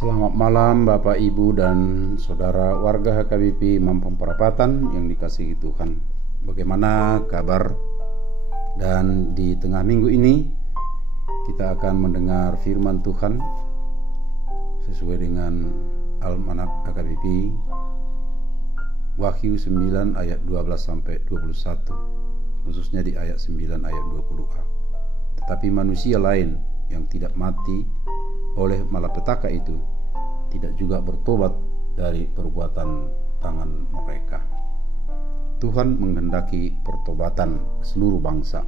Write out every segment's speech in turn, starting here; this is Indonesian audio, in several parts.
Selamat malam Bapak, Ibu, dan Saudara warga HKBP Mampang Perapatan yang dikasihi Tuhan. Bagaimana kabar? Dan di tengah minggu ini kita akan mendengar firman Tuhan sesuai dengan Almanak HKBP Wahyu 9 ayat 12-21, khususnya di ayat 9 ayat 20a. Tetapi manusia lain yang tidak mati oleh malapetaka itu tidak juga bertobat dari perbuatan tangan mereka. Tuhan menghendaki pertobatan seluruh bangsa.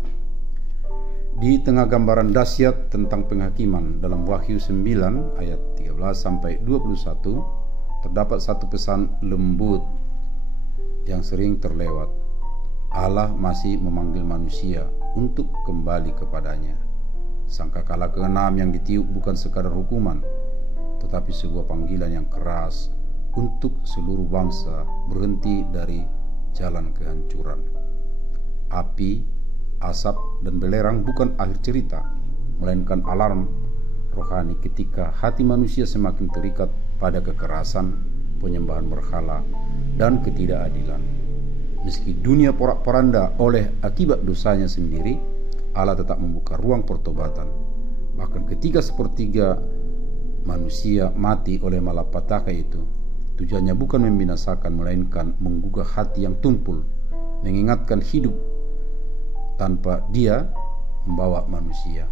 Di tengah gambaran dahsyat tentang penghakiman dalam Wahyu 9 ayat 13-21 terdapat satu pesan lembut yang sering terlewat. Allah masih memanggil manusia untuk kembali kepadanya. Sangkakala keenam yang ditiup bukan sekadar hukuman, tetapi sebuah panggilan yang keras untuk seluruh bangsa berhenti dari jalan kehancuran. Api, asap, dan belerang bukan akhir cerita, melainkan alarm rohani ketika hati manusia semakin terikat pada kekerasan, penyembahan berhala, dan ketidakadilan. Meski dunia porak-poranda oleh akibat dosanya sendiri, Allah tetap membuka ruang pertobatan. Bahkan ketika sepertiga manusia mati oleh malapetaka itu, tujuannya bukan membinasakan, melainkan menggugah hati yang tumpul, mengingatkan hidup tanpa Dia membawa manusia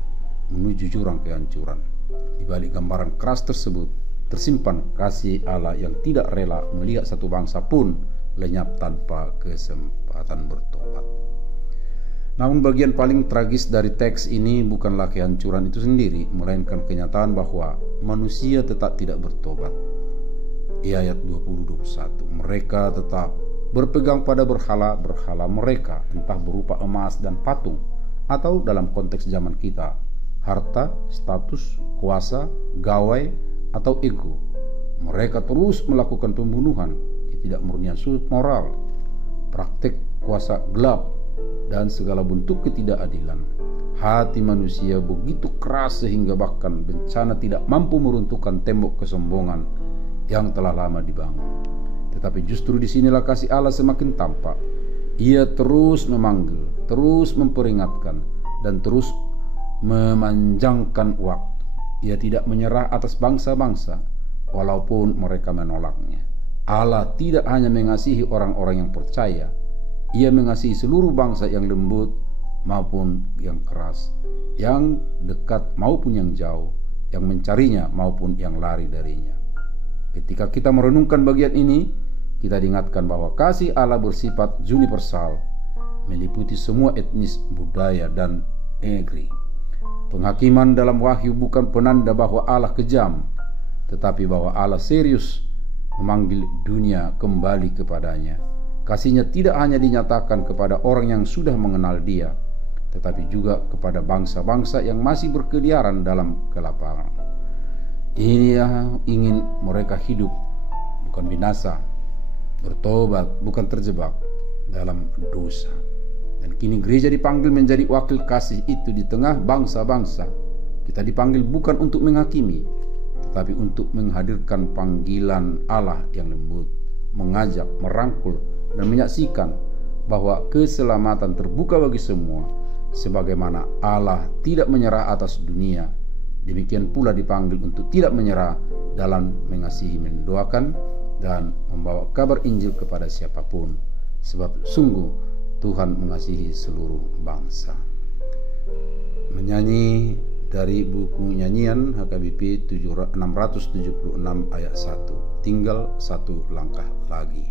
menuju jurang kehancuran. Di balik gambaran keras tersebut tersimpan kasih Allah yang tidak rela melihat satu bangsa pun lenyap tanpa kesempatan bertobat. Namun bagian paling tragis dari teks ini bukanlah kehancuran itu sendiri, melainkan kenyataan bahwa manusia tetap tidak bertobat. Di ayat 20-21, mereka tetap berpegang pada berhala mereka, entah berupa emas dan patung, atau dalam konteks zaman kita, harta, status, kuasa, gawai, atau ego. Mereka terus melakukan pembunuhan, ketidakmurnian moral, praktek kuasa gelap, dan segala bentuk ketidakadilan. Hati manusia begitu keras sehingga bahkan bencana tidak mampu meruntuhkan tembok kesombongan yang telah lama dibangun. Tetapi justru disinilah kasih Allah semakin tampak. Ia terus memanggil, terus memperingatkan, dan terus memanjangkan waktu. Ia tidak menyerah atas bangsa-bangsa walaupun mereka menolaknya. Allah tidak hanya mengasihi orang-orang yang percaya, Ia mengasihi seluruh bangsa yang lembut maupun yang keras, yang dekat maupun yang jauh, yang mencarinya maupun yang lari darinya. Ketika kita merenungkan bagian ini, kita diingatkan bahwa kasih Allah bersifat universal, meliputi semua etnis, budaya, dan negeri. Penghakiman dalam Wahyu bukan penanda bahwa Allah kejam, tetapi bahwa Allah serius memanggil dunia kembali kepadanya. Kasihnya tidak hanya dinyatakan kepada orang yang sudah mengenal Dia, tetapi juga kepada bangsa-bangsa yang masih berkeliaran dalam kelaparan. Ia ingin mereka hidup, bukan binasa, bertobat, bukan terjebak dalam dosa. Dan kini gereja dipanggil menjadi wakil kasih itu di tengah bangsa-bangsa. Kita dipanggil bukan untuk menghakimi, tetapi untuk menghadirkan panggilan Allah yang lembut, mengajak, merangkul, dan menyaksikan bahwa keselamatan terbuka bagi semua. Sebagaimana Allah tidak menyerah atas dunia, demikian pula dipanggil untuk tidak menyerah dalam mengasihi, mendoakan, dan membawa kabar Injil kepada siapapun. Sebab sungguh Tuhan mengasihi seluruh bangsa. Menyanyi dari buku nyanyian HKBP 676 ayat 1, tinggal satu langkah lagi.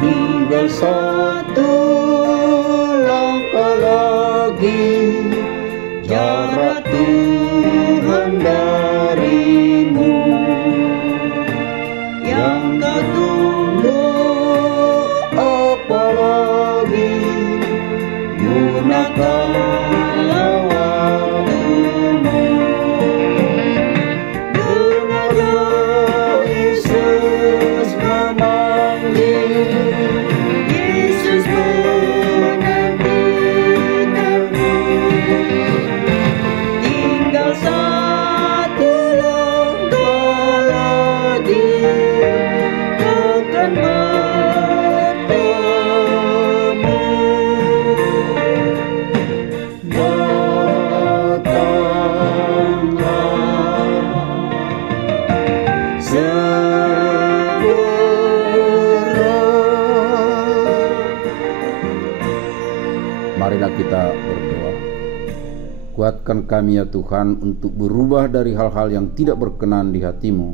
Tinggal satu langkah lagi, jarak Tuhan darimu, yang kau tunggu kita berdoa. Kuatkan kami ya Tuhan untuk berubah dari hal-hal yang tidak berkenan di hati-Mu,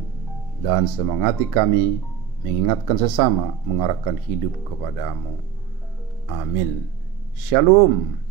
dan semangati kami mengingatkan sesama mengarahkan hidup kepadamu. Amin. Shalom.